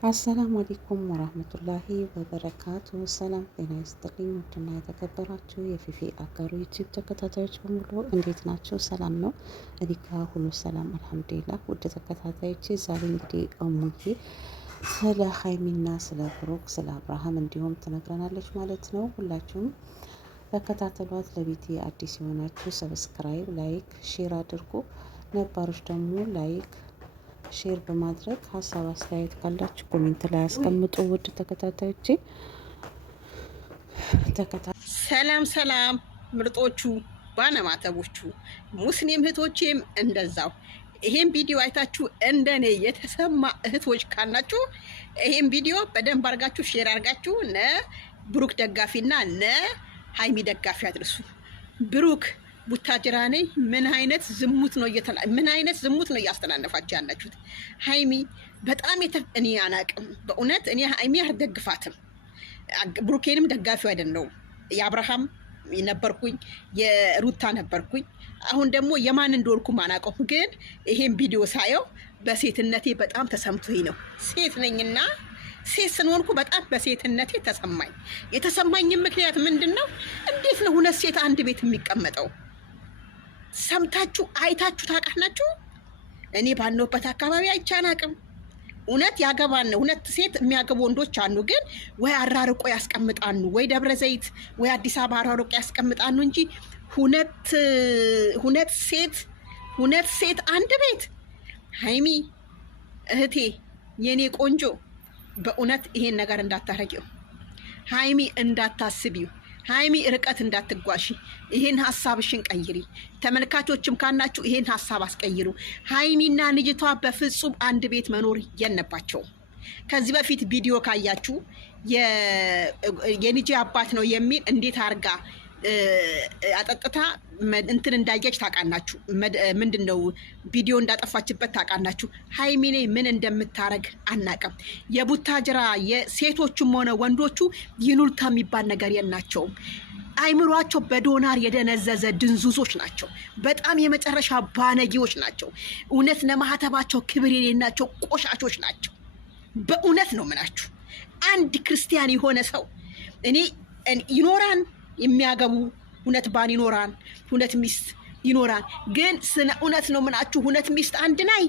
አሰላሙ አለይኩም ወራህመቱላሂ ወበረካቱ። ሰላም ጤና ይስጥልኝ። ውድና የተከበራችሁ የፊፊ አጋሩ ዩቲዩብ ተከታታዮች በሙሉ እንዴት ናቸው? ሰላም ነው? እኔ ጋር ሁሉ ሰላም አልሐምዱሊላህ። ውድ ተከታታዮች ዛሬ እንግዲህ እሙዬ ስለ ሀይሚና ስለ ብሩክ ስለ አብርሃም እንዲሁም ትነግረናለች ማለት ነው። ሁላችሁም ተከታተሏት። ለቤቴ አዲስ የሆናችሁ ሰብስክራይብ፣ ላይክ፣ ሼር አድርጉ። ነባሮች ደግሞ ላይክ ሼር በማድረግ ሀሳብ አስተያየት ካላችሁ ኮሜንት ላይ አስቀምጡ። ውድ ተከታታዮቼ ሰላም ሰላም ምርጦቹ ባነማተቦቹ ሙስሊም እህቶቼም እንደዛው ይሄን ቪዲዮ አይታችሁ እንደኔ የተሰማ እህቶች ካላችሁ ይሄን ቪዲዮ በደንብ አድርጋችሁ ሼር አድርጋችሁ ብሩክ ደጋፊና ሀይሚ ደጋፊ አድርሱ። ብሩክ ቡታጅራ ነኝ። ምን አይነት ዝሙት ነው እያስተላለፋችሁ ያላችሁት? ሀይሚ በጣም እኔ አናቅም በእውነት እኔ ሀይሚ አልደግፋትም። ብሩኬንም ደጋፊው አይደለሁም። የአብርሃም ነበርኩኝ፣ የሩታ ነበርኩኝ። አሁን ደግሞ የማን እንደሆንኩ ማናቀው። ግን ይሄን ቪዲዮ ሳየው በሴትነቴ በጣም ተሰምቶኝ ነው። ሴት ነኝና ሴት ስንሆንኩ በጣም በሴትነቴ ተሰማኝ። የተሰማኝም ምክንያት ምንድን ነው? እንዴት ነው ሁለት ሴት አንድ ቤት የሚቀመጠው? ሰምታችሁ አይታችሁ ታውቃላችሁ? እኔ ባለሁበት አካባቢ አይቻናቅም። እውነት ያገባን ሁለት ሴት የሚያገቡ ወንዶች አሉ። ግን ወይ አራርቆ ያስቀምጣሉ፣ ወይ ደብረ ዘይት ወይ አዲስ አበባ አራርቆ ያስቀምጣሉ እንጂ ሁለት ሴት አንድ ቤት። ሀይሚ እህቴ የኔ ቆንጆ በእውነት ይሄን ነገር እንዳታረጊው። ሀይሚ እንዳታስቢው። ሀይሚ ርቀት እንዳትጓሺ። ይሄን ሀሳብሽን ቀይሪ። ተመልካቾችም ካናችሁ ይሄን ሀሳብ አስቀይሩ። ሀይሚና ልጅቷ በፍጹም አንድ ቤት መኖር የለባቸውም። ከዚህ በፊት ቪዲዮ ካያችሁ የልጄ አባት ነው የሚል እንዴት አርጋ አጠጥታ እንትን እንዳያች ታውቃላችሁ። ምንድነው ቪዲዮ እንዳጠፋችበት ታውቃላችሁ። ሀይሚኔ ምን እንደምታረግ አናቅም። የቡታጅራ የሴቶቹም ሆነ ወንዶቹ ይሉልታ የሚባል ነገር የላቸውም። አይምሯቸው በዶናር የደነዘዘ ድንዙዞች ናቸው። በጣም የመጨረሻ ባነጊዎች ናቸው። እውነት ለማህተባቸው ክብር የሌላቸው ቆሻሾች ናቸው። በእውነት ነው ምናችሁ። አንድ ክርስቲያን የሆነ ሰው እኔ ይኖራን የሚያገቡ ሁለት ባል ይኖራን፣ ሁለት ሚስት ይኖራን። ግን ስለ እውነት ነው ምናችሁ ሁለት ሚስት አንድ ላይ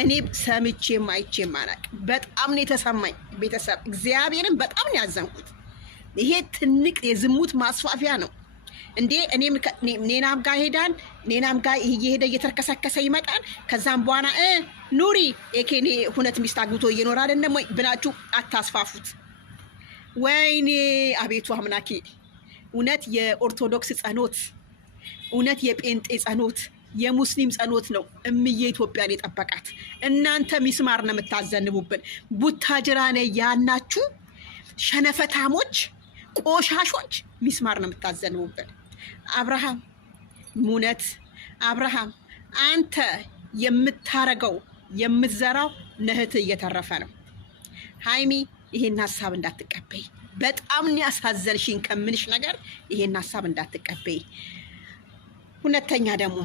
እኔ ሰምቼም አይቼም አላቅም። በጣም ነው የተሰማኝ። ቤተሰብ እግዚአብሔርን በጣም ነው ያዘንኩት። ይሄ ትልቅ የዝሙት ማስፋፊያ ነው እንዴ! ኔናም ጋር ሄዳን ኔናም ጋር እየሄደ እየተርከሰከሰ ይመጣል። ከዛም በኋላ ኑሪ ኤኬኔ ሁለት ሚስት አግብቶ እየኖራል እንደሞ ብላችሁ አታስፋፉት። ወይኔ አቤቱ አምላኬ! እውነት የኦርቶዶክስ ጸሎት፣ እውነት የጴንጤ ጸሎት፣ የሙስሊም ጸሎት ነው እምዬ ኢትዮጵያን የጠበቃት። እናንተ ሚስማር ነው የምታዘንቡብን። ቡታጅራ ላይ ያናችሁ ሸነፈታሞች፣ ቆሻሾች ሚስማር ነው የምታዘንቡብን። አብርሃም እውነት አብርሃም አንተ የምታረገው የምትዘራው ነህት እየተረፈ ነው። ሀይሚ ይሄን ሀሳብ እንዳትቀበይ። በጣም ያሳዘንሽኝ ከምንሽ ነገር ይሄን ሀሳብ እንዳትቀበይ። ሁለተኛ ደግሞ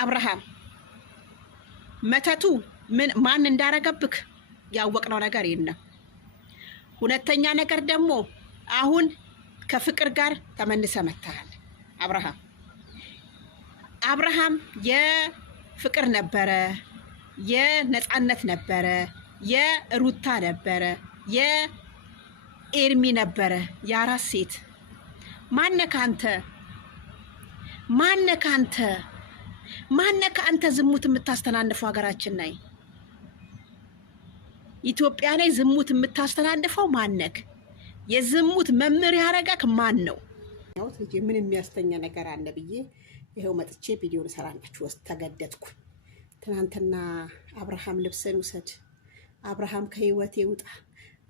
አብርሃም መተቱ ማን እንዳረገብክ ያወቅነው ነገር የለም። ሁለተኛ ነገር ደግሞ አሁን ከፍቅር ጋር ተመልሰ መጥተሃል። አብርሃም የፍቅር ነበረ፣ የነፃነት ነበረ፣ የሩታ ነበረ፣ የኤርሚ ነበረ፣ የአራት ሴት ማነካ አንተ ዝሙት የምታስተላልፈው? ሀገራችን ላይ ኢትዮጵያ ላይ ዝሙት የምታስተላልፈው ማነክ? የዝሙት መምህር ያረጋክ ማን ነው? ምን የሚያስተኛ ነገር አለ ብዬ ይኸው መጥቼ ቪዲዮ ልሰራላችሁ ውስጥ ተገደድኩ። ትናንትና አብርሃም ልብስን ውሰድ፣ አብርሃም ከህይወቴ ውጣ፣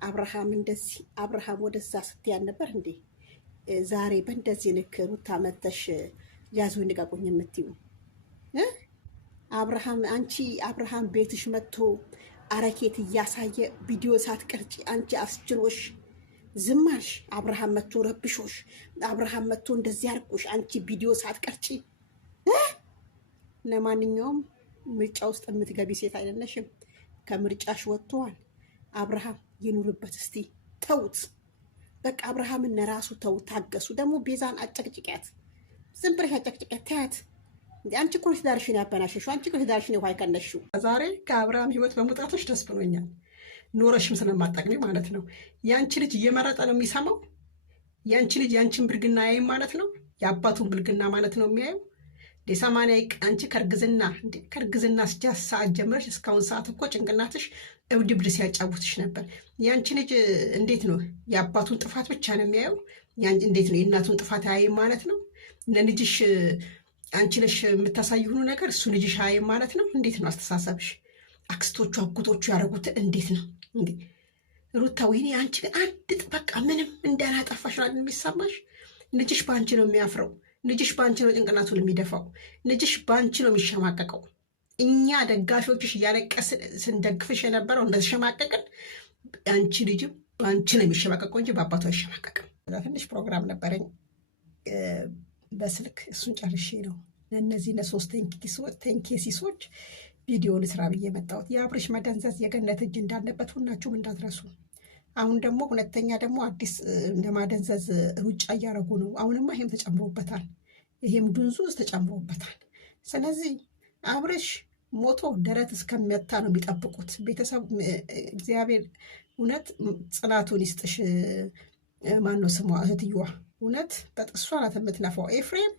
አብርሃም እንደዚህ፣ አብርሃም ወደዛ ስትያል ነበር እንዴ? ዛሬ በእንደዚህ ልክ ሩታ መተሽ ያዙኝ ልቀቁኝ የምትዩ አንቺ አብርሃም ቤትሽ መጥቶ አረኬት እያሳየ ቪዲዮ ሳትቀርጪ አንቺ አስችሎሽ ዝም አልሽ። አብርሃም መጥቶ ረብሾሽ፣ አብርሃም መጥቶ እንደዚህ አርቆሽ አንቺ ቪዲዮ ሳትቀርጪ። ለማንኛውም ምርጫ ውስጥ የምትገቢ ሴት አይደለሽም። ከምርጫሽ ወጥቷል። አብርሃም ይኑርበት። እስቲ ተውት በቃ አብርሃምን ራሱ ተውት፣ ታገሱ። ደግሞ ቤዛን አጨቅጭቂያት፣ ዝም ብለሽ አጨቅጭቂያት፣ ተያት። አንቺ እኮ ትዳርሽን ያበላሸሽው፣ አንቺ እኮ ትዳርሽን ውሃ የቀነሽው። ዛሬ ከአብርሃም ህይወት በመውጣቶች ደስ ብሎኛል። ኖረሽም ስለማጠቅሚ ማለት ነው። የአንቺ ልጅ እየመረጠ ነው የሚሰማው። የአንቺ ልጅ የአንቺን ብልግና ያይም ማለት ነው። የአባቱን ብልግና ማለት ነው የሚያየው። ሰማንያ አንቺ ከእርግዝና ሰዓት ጀምረሽ እስካሁን ሰዓት እኮ ጭንቅላትሽ እብድብድ ሲያጫውትሽ ነበር። የአንቺ ልጅ እንዴት ነው የአባቱን ጥፋት ብቻ ነው የሚያየው? እንዴት ነው የእናቱን ጥፋት አያይም ማለት ነው? ለልጅሽ አንቺ ነሽ የምታሳይ ሁሉ ነገር እሱ ልጅሽ አያይም ማለት ነው? እንዴት ነው አስተሳሰብሽ? አክስቶቹ አጎቶቹ ያደረጉት እንዴት ነው እንዴ? ሩታ ወይኔ አንቺ አንድ በቃ ምንም እንዳላጠፋሽ ነው የሚሰማሽ። ልጅሽ በአንቺ ነው የሚያፍረው። ልጅሽ በአንቺ ነው ጭንቅላቱን የሚደፋው። ልጅሽ በአንቺ ነው የሚሸማቀቀው። እኛ ደጋፊዎችሽ እያለቀስ ስንደግፍሽ የነበረው እንደተሸማቀቅን አንቺ ልጅም በአንቺ ነው የሚሸማቀቀው እንጂ በአባቱ አይሸማቀቅም። ትንሽ ፕሮግራም ነበረኝ በስልክ እሱን ጨርሼ ነው ለእነዚህ ለሶስት ቴንኬሲሶች ቪዲዮን ስራ ብዬ መጣሁት። የአብርሽ መደንዘዝ የገነት እጅ እንዳለበት ሁላችሁም እንዳትረሱ። አሁን ደግሞ ሁለተኛ ደግሞ አዲስ ለማደንዘዝ ሩጫ እያደረጉ ነው። አሁንማ ይሄም ተጨምሮበታል፣ ይሄም ዱንዙዝ ተጨምሮበታል። ስለዚህ አብርሽ ሞቶ ደረት እስከሚመታ ነው የሚጠብቁት ቤተሰብ። እግዚአብሔር እውነት ጽናቱን ይስጥሽ። ማነው ስሟ እህትየዋ? እውነት በጥሷ ናት የምትነፋው። ኤፍሬም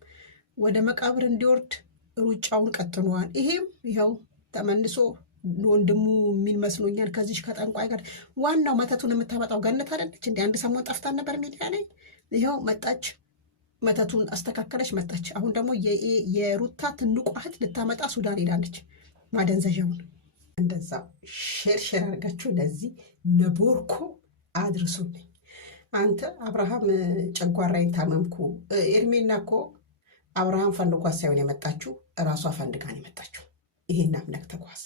ወደ መቃብር እንዲወርድ ሩጫውን ቀጥኗል። ይሄም ይኸው ተመልሶ ወንድሙ የሚል መስሎኛል። ከዚህ ከጠንቋይ ጋር ዋናው መተቱን የምታመጣው ገነት አይደለች እንዲ? አንድ ሰሞን ጠፍታን ነበር ሚዲያ ላይ። ይኸው መጣች፣ መተቱን አስተካከለች፣ መጣች። አሁን ደግሞ የሩታ ትልቋ እህት ልታመጣ ሱዳን ሄዳለች ማደንዘዣውን። እንደዛ ሼር አድርጋችሁ ለዚህ ለቦርኮ አድርሱልኝ። አንተ አብርሃም ጨጓራይን ታመምኩ። ኤርሜና እኮ አብርሃም ፈልጓት ሳይሆን የመጣችው እራሷ ፈልጋን የመጣችው። ይሄን አምለክ ተጓዝ።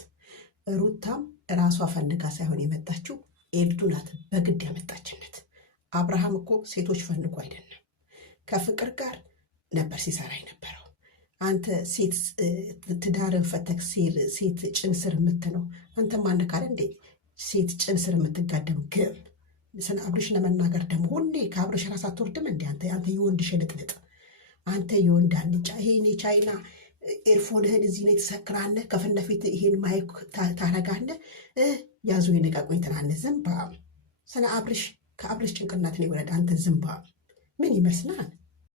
ሩታም እራሷ ፈልጋ ሳይሆን የመጣችው ኤልዱ ናት በግድ ያመጣችነት። አብርሃም እኮ ሴቶች ፈልጎ አይደለም ከፍቅር ጋር ነበር ሲሰራ የነበረው። አንተ ሴት ትዳርን ፈተክ ሴት ጭን ስር የምትነው አንተ ማነው ካለ እንዴ ሴት ጭን ስር የምትጋደም ግም ስለ አብርሽ ለመናገር ደግሞ ሁሌ ከአብርሽ ራስ አትወርድም እንዴ? አንተ የወንድ ሽልጥልጥ፣ አንተ የወንድ አልጫ። ይሄን የቻይና ኤርፎንህን እዚህ ላይ ትሰክራለህ፣ ከፊት ለፊት ይሄን ማይክ ታረጋለህ፣ ያዙ የነቃቁኝ ትላለህ። ዝምባ ስለ አብርሽ ከአብርሽ ጭንቅላት ነው ይወረድ። አንተ ዝምባ ምን ይመስላል?